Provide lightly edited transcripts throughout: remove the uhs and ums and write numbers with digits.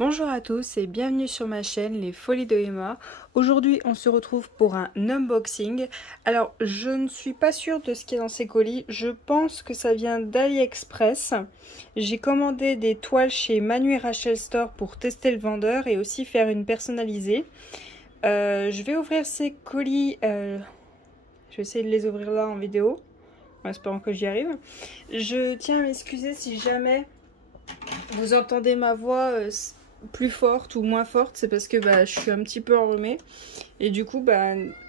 Bonjour à tous et bienvenue sur ma chaîne Les Folies de Emma. Aujourd'hui on se retrouve pour un unboxing. Alors je ne suis pas sûre de ce qui est dans ces colis, je pense que ça vient d'AliExpress. J'ai commandé des toiles chez Manu et Rachel Store pour tester le vendeur et aussi faire une personnalisée. Je vais ouvrir ces colis, je vais essayer de les ouvrir là en vidéo, en espérant que j'y arrive. Je tiens à m'excuser si jamais vous entendez ma voix plus forte ou moins forte, c'est parce que je suis un petit peu enrhumée et du coup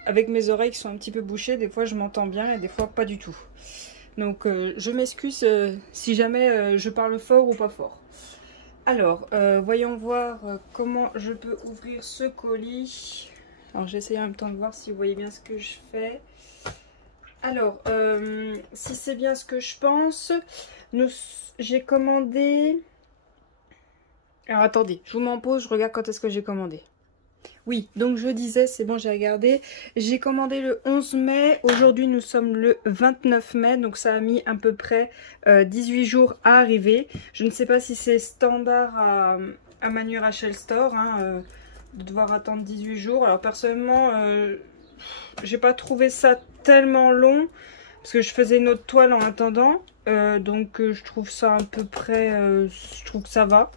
avec mes oreilles qui sont un petit peu bouchées, des fois je m'entends bien et des fois pas du tout. Donc je m'excuse si jamais je parle fort ou pas fort. Alors voyons voir comment je peux ouvrir ce colis. Alors j'essaie en même temps de voir si vous voyez bien ce que je fais. Alors si c'est bien ce que je pense, j'ai commandé... Alors attendez, je vous m'en pose, je regarde quand est-ce que j'ai commandé. Oui, donc je disais, c'est bon, j'ai regardé. J'ai commandé le 11 mai, aujourd'hui nous sommes le 29 mai, donc ça a mis à peu près 18 jours à arriver. Je ne sais pas si c'est standard à Manu Rachel Store, de devoir attendre 18 jours. Alors personnellement, j'ai pas trouvé ça tellement long, parce que je faisais une autre toile en attendant. Donc je trouve ça à peu près, je trouve que ça va.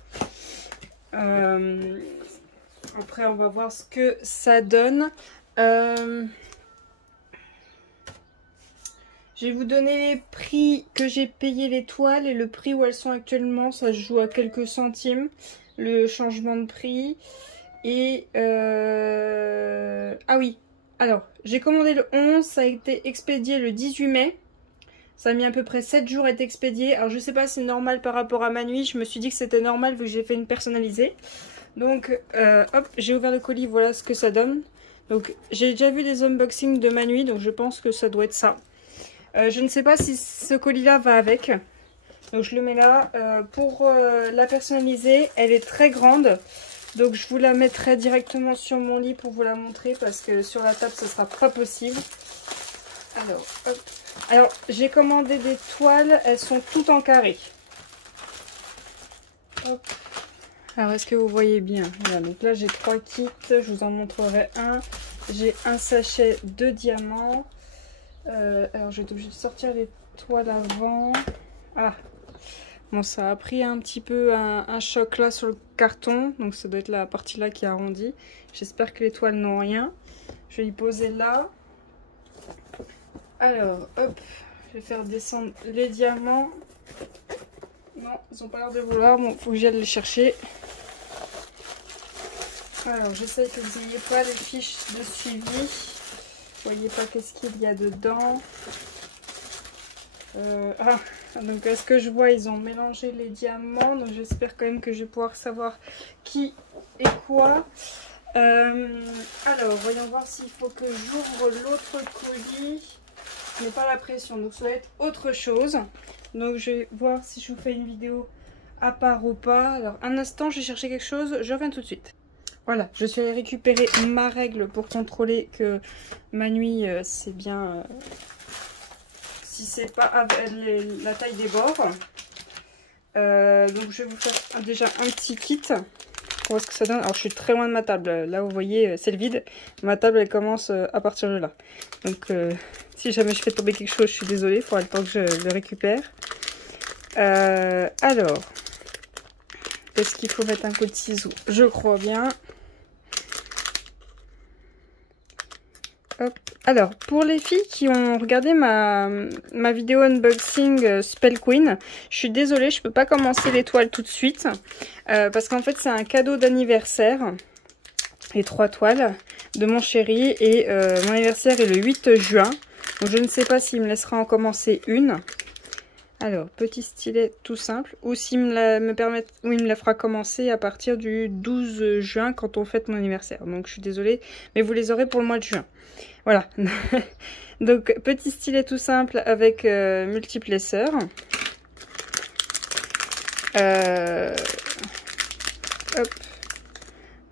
Après on va voir ce que ça donne. Je vais vous donner les prix que j'ai payé les toiles et le prix où elles sont actuellement. Ça se joue à quelques centimes, le changement de prix. Et ah oui, alors j'ai commandé le 11, ça a été expédié le 18 mai. Ça a mis à peu près 7 jours à être expédié. Alors je sais pas si c'est normal par rapport à ma nuit. Je me suis dit que c'était normal vu que j'ai fait une personnalisée. Donc hop, j'ai ouvert le colis, voilà ce que ça donne. Donc j'ai déjà vu des unboxings de ma nuit, donc je pense que ça doit être ça. Je ne sais pas si ce colis là va avec. Donc je le mets là. Pour la personnaliser, elle est très grande. Donc je vous la mettrai directement sur mon lit pour vous la montrer. Parce que sur la table ça sera pas possible. Alors hop. Alors, j'ai commandé des toiles, elles sont toutes en carré. Hop. Alors, est-ce que vous voyez bien? Voilà, donc là, j'ai 3 kits, je vous en montrerai un. J'ai un sachet de diamants. Alors, je vais être obligée de sortir les toiles avant. Ah, bon, ça a pris un petit peu un choc là sur le carton. Donc, ça doit être la partie là qui arrondit. J'espère que les toiles n'ont rien. Je vais y poser là. Alors, hop, je vais faire descendre les diamants. Non, ils n'ont pas l'air de vouloir. Bon, faut que j'aille les chercher. Alors, j'essaye que vous n'ayez pas les fiches de suivi. Vous voyez pas qu'est-ce qu'il y a dedans. Donc à ce que je vois, ils ont mélangé les diamants. Donc j'espère quand même que je vais pouvoir savoir qui et quoi. Alors, voyons voir s'il faut que j'ouvre l'autre colis. Je n'ai pas la pression, donc ça va être autre chose. Donc je vais voir si je vous fais une vidéo à part ou pas. Alors un instant, je vais chercher quelque chose, je reviens tout de suite. Voilà, je suis allée récupérer ma règle pour contrôler que ma nuit c'est bien, si c'est pas avec la taille des bords. Donc je vais vous faire déjà un petit kit. On voit ce que ça donne. Alors je suis très loin de ma table, là vous voyez c'est le vide. Ma table elle commence à partir de là. Donc si jamais je fais tomber quelque chose, je suis désolée, il faudra le temps que je le récupère. Alors, est-ce qu'il faut mettre un coup de ciseau? Je crois bien. Hop. Alors, pour les filles qui ont regardé ma vidéo unboxing Spell Queen, je suis désolée, je peux pas commencer les toiles tout de suite. Parce qu'en fait, c'est un cadeau d'anniversaire. Les 3 toiles de mon chéri. Et mon anniversaire est le 8 juin. Donc, je ne sais pas s'il me laissera en commencer une. Alors, petit stylet tout simple. Ou s'il me la fera commencer à partir du 12 juin quand on fête mon anniversaire. Donc, je suis désolée. Mais vous les aurez pour le mois de juin. Voilà. Donc, petit stylet tout simple avec multiples épaisseurs. Hop.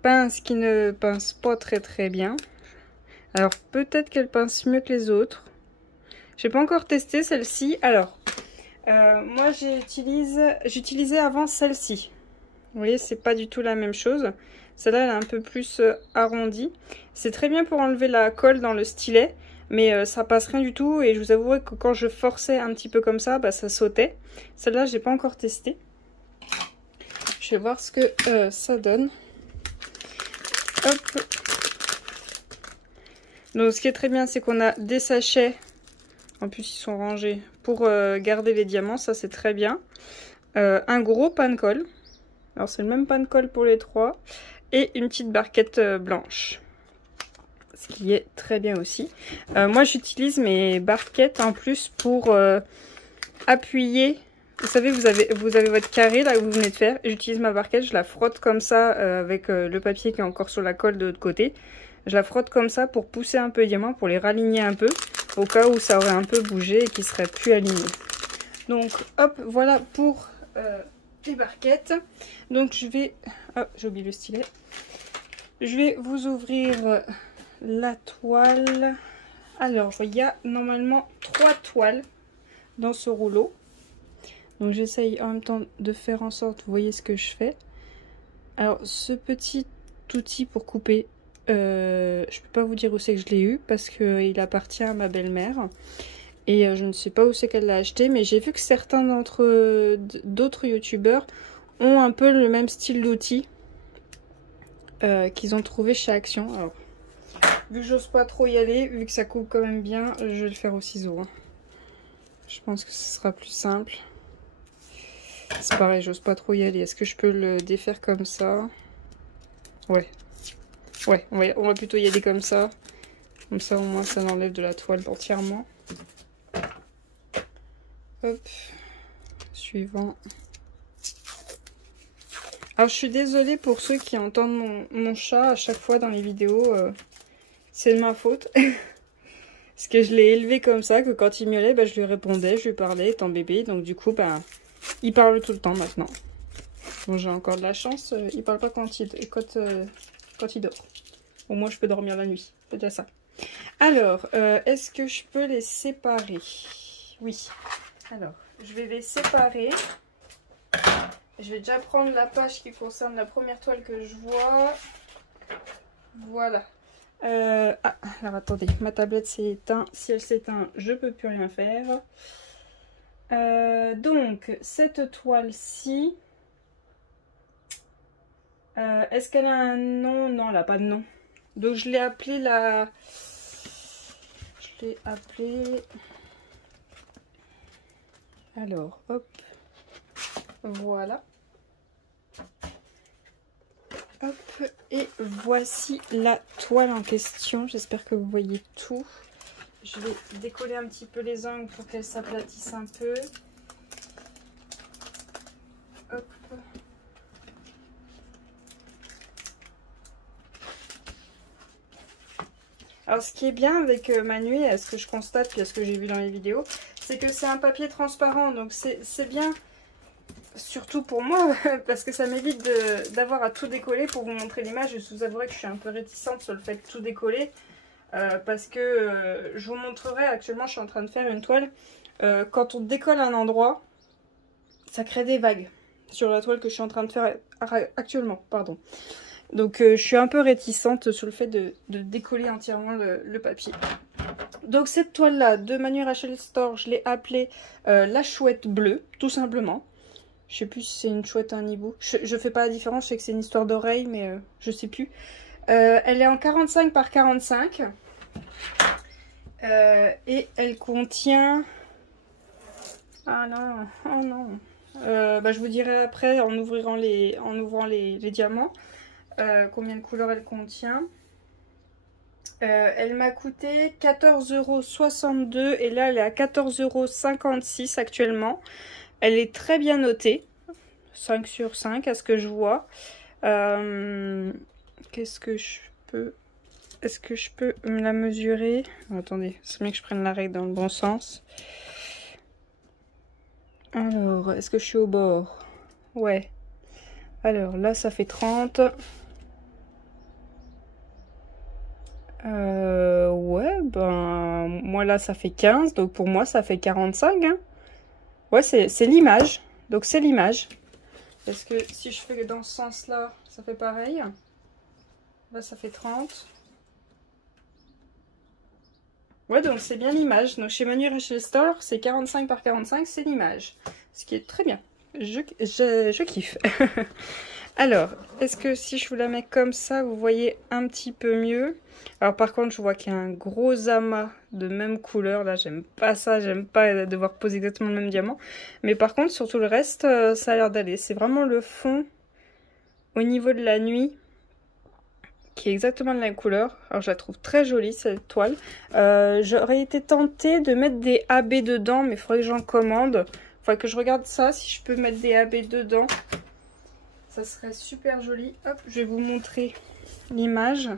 Pince qui ne pince pas très bien. Alors, peut-être qu'elle pince mieux que les autres. J'ai pas encore testé celle-ci. Alors, moi j'utilisais avant celle-ci. Vous voyez, c'est pas du tout la même chose. Celle-là, elle est un peu plus arrondie. C'est très bien pour enlever la colle dans le stylet, mais ça passe rien du tout. Et je vous avouerai que quand je forçais un petit peu comme ça, bah, ça sautait. Celle-là, j'ai pas encore testé. Je vais voir ce que ça donne. Hop. Donc, ce qui est très bien, c'est qu'on a des sachets. En plus, ils sont rangés pour garder les diamants. Ça, c'est très bien. Un gros pan de colle. Alors, c'est le même pan de colle pour les trois. Et une petite barquette blanche. Ce qui est très bien aussi. Moi, j'utilise mes barquettes en plus pour appuyer. Vous savez, vous avez votre carré là que vous venez de faire. J'utilise ma barquette, je la frotte comme ça avec le papier qui est encore sur la colle de l'autre côté. Je la frotte comme ça pour pousser un peu les diamants, pour les raligner un peu, au cas où ça aurait un peu bougé et qu'ils seraient plus alignés. Donc, hop, voilà pour les barquettes. Donc, je vais... Oh, j'ai oublié le stylet. Je vais vous ouvrir la toile. Alors, il y a normalement 3 toiles dans ce rouleau. Donc, j'essaye en même temps de faire en sorte, vous voyez ce que je fais. Alors, ce petit outil pour couper, je peux pas vous dire où c'est que je l'ai eu parce qu'il appartient à ma belle-mère. Et je ne sais pas où c'est qu'elle l'a acheté, mais j'ai vu que certains d'autres youtubeurs ont un peu le même style d'outil qu'ils ont trouvé chez Action. Alors, vu que j'ose pas trop y aller, vu que ça coupe quand même bien, je vais le faire au ciseau. Hein. Je pense que ce sera plus simple. C'est pareil, j'ose pas trop y aller. Est-ce que je peux le défaire comme ça? Ouais. Ouais, on va plutôt y aller comme ça. Comme ça, au moins, ça l'enlève de la toile entièrement. Hop. Suivant. Alors, je suis désolée pour ceux qui entendent mon chat à chaque fois dans les vidéos. C'est de ma faute. Parce que je l'ai élevé comme ça, que quand il miaulait, bah, je lui répondais, je lui parlais étant bébé. Donc, du coup, bah, il parle tout le temps maintenant. Bon, j'ai encore de la chance. Il parle pas quand il dort. Au moins, je peux dormir la nuit. C'est déjà ça. Alors, est-ce que je peux les séparer? Oui. Alors, je vais les séparer. Je vais déjà prendre la page qui concerne la première toile que je vois. Voilà. Ah, alors attendez, ma tablette s'est éteinte. Si elle s'éteint, je peux plus rien faire. Donc, cette toile-ci, est-ce qu'elle a un nom? Non, elle n'a pas de nom. Donc, je l'ai appelée la... Je l'ai appelée... Alors, hop. Voilà. Hop. Et voici la toile en question. J'espère que vous voyez tout. Je vais décoller un petit peu les angles pour qu'elle s'aplatisse un peu. Hop. Alors ce qui est bien avec ma nuée, à ce que je constate, puis à ce que j'ai vu dans les vidéos, c'est que c'est un papier transparent. Donc c'est bien, surtout pour moi, parce que ça m'évite d'avoir à tout décoller pour vous montrer l'image. Je vous avouerai que je suis un peu réticente sur le fait de tout décoller. Parce que je vous montrerai, actuellement je suis en train de faire une toile. Quand on décolle un endroit, ça crée des vagues sur la toile que je suis en train de faire actuellement. Pardon. Donc je suis un peu réticente sur le fait de décoller entièrement le papier. Donc cette toile là de Manu Rachel Store, je l'ai appelée la chouette bleue, tout simplement. Je sais plus si c'est une chouette ou un hibou. Je fais pas la différence, je sais que c'est une histoire d'oreille, mais je sais plus. Elle est en 45 par 45. Et elle contient... Ah non, oh non. Bah, je vous dirai après en ouvrant les diamants combien de couleurs elle contient. Elle m'a coûté 14,62 € et là elle est à 14,56 € actuellement. Elle est très bien notée. 5 sur 5 à ce que je vois. Qu'est-ce que je peux... Est-ce que je peux me la mesurer? Attendez, c'est mieux que je prenne la règle dans le bon sens. Alors, est-ce que je suis au bord? Ouais. Alors, là, ça fait 30. Ouais, ben... Moi, là, ça fait 15. Donc, pour moi, ça fait 45. Hein. Ouais, c'est l'image. Donc, c'est l'image. Est-ce que si je fais dans ce sens-là, ça fait pareil? Là, ça fait 30. Ouais, donc c'est bien l'image. Donc chez Manu Rachel Store, c'est 45 par 45, c'est l'image. Ce qui est très bien. Je kiffe. Alors, est-ce que si je vous la mets comme ça, vous voyez un petit peu mieux? Alors par contre, je vois qu'il y a un gros amas de même couleur. Là, j'aime pas ça. J'aime pas devoir poser exactement le même diamant. Mais par contre, sur tout le reste, ça a l'air d'aller. C'est vraiment le fond au niveau de la nuit qui est exactement de la même couleur. Alors je la trouve très jolie cette toile. J'aurais été tentée de mettre des AB dedans, mais il faudrait que j'en commande. Il faudrait que je regarde ça, si je peux mettre des AB dedans. Ça serait super joli. Hop, je vais vous montrer l'image.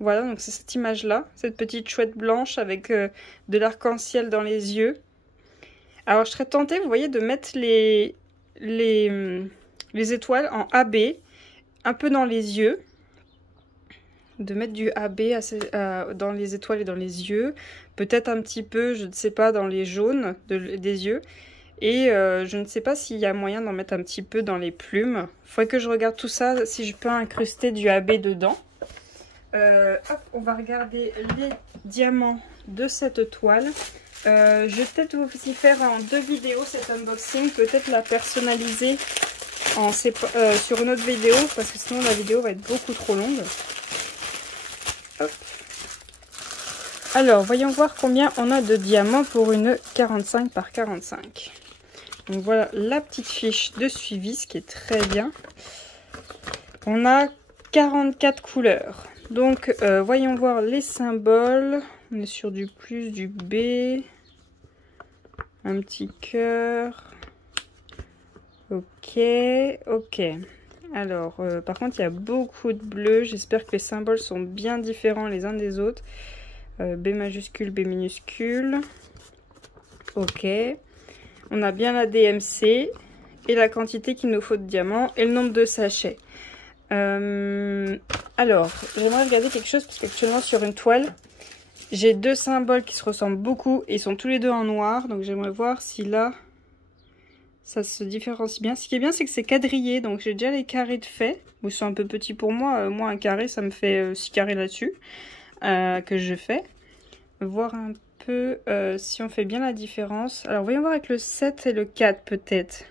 Voilà, donc c'est cette image-là. Cette petite chouette blanche avec de l'arc-en-ciel dans les yeux. Alors je serais tentée, vous voyez, de mettre les étoiles en AB, un peu dans les yeux. De mettre du AB dans les étoiles et dans les yeux. Peut-être un petit peu, je ne sais pas, dans les jaunes des yeux. Et je ne sais pas s'il y a moyen d'en mettre un petit peu dans les plumes. Il faudrait que je regarde tout ça, si je peux incruster du AB dedans. Hop, on va regarder les diamants de cette toile. Je vais peut-être vous y faire en 2 vidéos cet unboxing. Peut-être la personnaliser sur une autre vidéo. Parce que sinon la vidéo va être beaucoup trop longue. Hop. Alors, voyons voir combien on a de diamants pour une 45 par 45. Donc voilà la petite fiche de suivi, ce qui est très bien. On a 44 couleurs. Donc, voyons voir les symboles. On est sur du plus, du B. Un petit cœur. Ok, ok. Alors, par contre, il y a beaucoup de bleu. J'espère que les symboles sont bien différents les uns des autres. B majuscule, B minuscule. Ok. On a bien la DMC et la quantité qu'il nous faut de diamants et le nombre de sachets. Alors, j'aimerais regarder quelque chose parce qu'actuellement sur une toile, j'ai 2 symboles qui se ressemblent beaucoup et ils sont tous les deux en noir. Donc j'aimerais voir si là... ça se différencie bien. Ce qui est bien, c'est que c'est quadrillé. Donc j'ai déjà les carrés de fait. Ils sont un peu petits pour moi. Moi, un carré, ça me fait 6 carrés là-dessus. Que je fais. Voir un peu si on fait bien la différence. Alors, voyons voir avec le 7 et le 4 peut-être.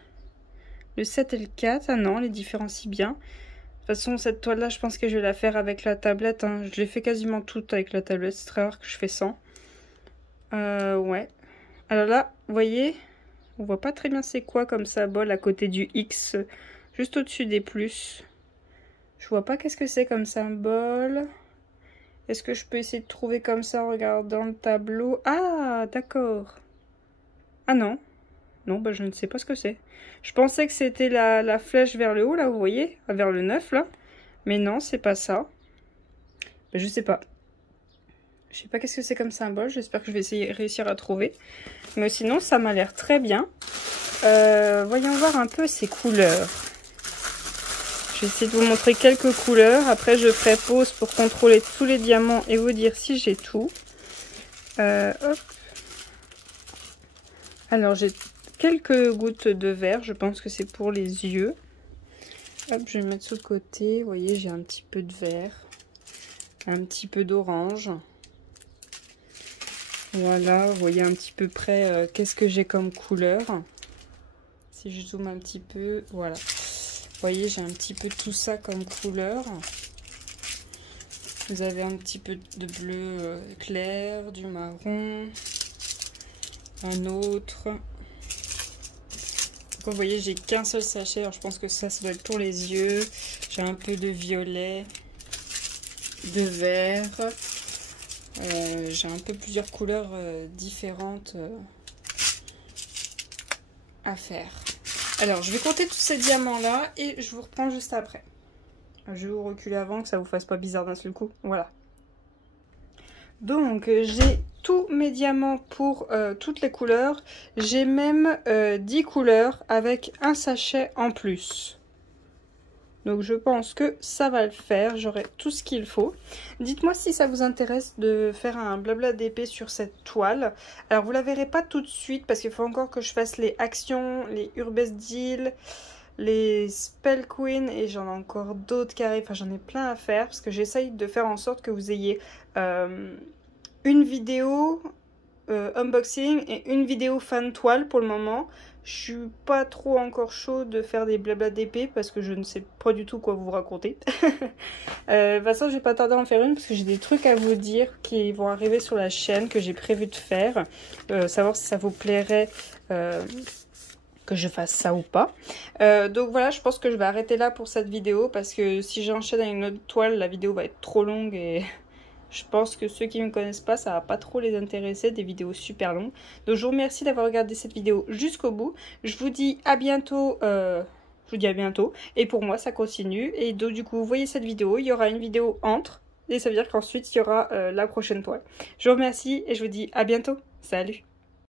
Le 7 et le 4. Ah non, on les différencie bien. De toute façon, cette toile-là, je pense que je vais la faire avec la tablette. Hein. Je l'ai fait quasiment toute avec la tablette. C'est très rare que je fais sans. Ouais. Alors là, vous voyez... on voit pas très bien c'est quoi comme symbole à côté du X, juste au-dessus des plus. Je vois pas qu'est-ce que c'est comme symbole. Est-ce que je peux essayer de trouver comme ça en regardant le tableau? Ah, d'accord. Ah non. Non, bah je ne sais pas ce que c'est. Je pensais que c'était la flèche vers le haut, là, vous voyez? Vers le 9, là. Mais non, c'est pas ça. Bah, je sais pas. Je sais pas qu'est-ce que c'est comme symbole. J'espère que je vais essayer réussir à trouver. Mais sinon, ça m'a l'air très bien. Voyons voir un peu ces couleurs. Je vais essayer de vous montrer quelques couleurs. Après, je ferai pause pour contrôler tous les diamants et vous dire si j'ai tout. Hop. Alors, j'ai quelques gouttes de vert. Je pense que c'est pour les yeux. Hop, je vais le mettre sur le côté. Vous voyez, j'ai un petit peu de vert. Un petit peu d'orange. Voilà, vous voyez un petit peu près qu'est-ce que j'ai comme couleur. Si je zoome un petit peu, voilà. Vous voyez, j'ai un petit peu tout ça comme couleur. Vous avez un petit peu de bleu clair, du marron, un autre. Donc, vous voyez, j'ai qu'un seul sachet. Alors, je pense que ça doit être pour les yeux. J'ai un peu de violet, de vert. J'ai un peu plusieurs couleurs différentes à faire. Alors, je vais compter tous ces diamants-là et je vous reprends juste après. Je vais vous reculer avant que ça vous fasse pas bizarre d'un seul coup. Voilà. Donc, j'ai tous mes diamants pour toutes les couleurs. J'ai même 10 couleurs avec un sachet en plus. Donc je pense que ça va le faire, j'aurai tout ce qu'il faut. Dites-moi si ça vous intéresse de faire un blabla d'épée sur cette toile. Alors vous la verrez pas tout de suite parce qu'il faut encore que je fasse les actions, les Urbest Deal, les Spell Queen et j'en ai encore d'autres qui arrivent. Enfin, j'en ai plein à faire parce que j'essaye de faire en sorte que vous ayez une vidéo unboxing et une vidéo fan toile pour le moment. Je suis pas trop encore chaud de faire des blabla d'épée parce que je ne sais pas du tout quoi vous raconter. De toute façon, je vais pas tarder à en faire une parce que j'ai des trucs à vous dire qui vont arriver sur la chaîne que j'ai prévu de faire. Savoir si ça vous plairait que je fasse ça ou pas. Donc voilà, je pense que je vais arrêter là pour cette vidéo parce que si j'enchaîne avec une autre toile, la vidéo va être trop longue et je pense que ceux qui ne me connaissent pas, ça va pas trop les intéresser, des vidéos super longues. Donc je vous remercie d'avoir regardé cette vidéo jusqu'au bout. Je vous dis à bientôt. Je vous dis à bientôt. Et pour moi, ça continue. Et donc du coup, vous voyez cette vidéo, il y aura une vidéo entre. Et ça veut dire qu'ensuite, il y aura la prochaine toile. Je vous remercie et je vous dis à bientôt. Salut!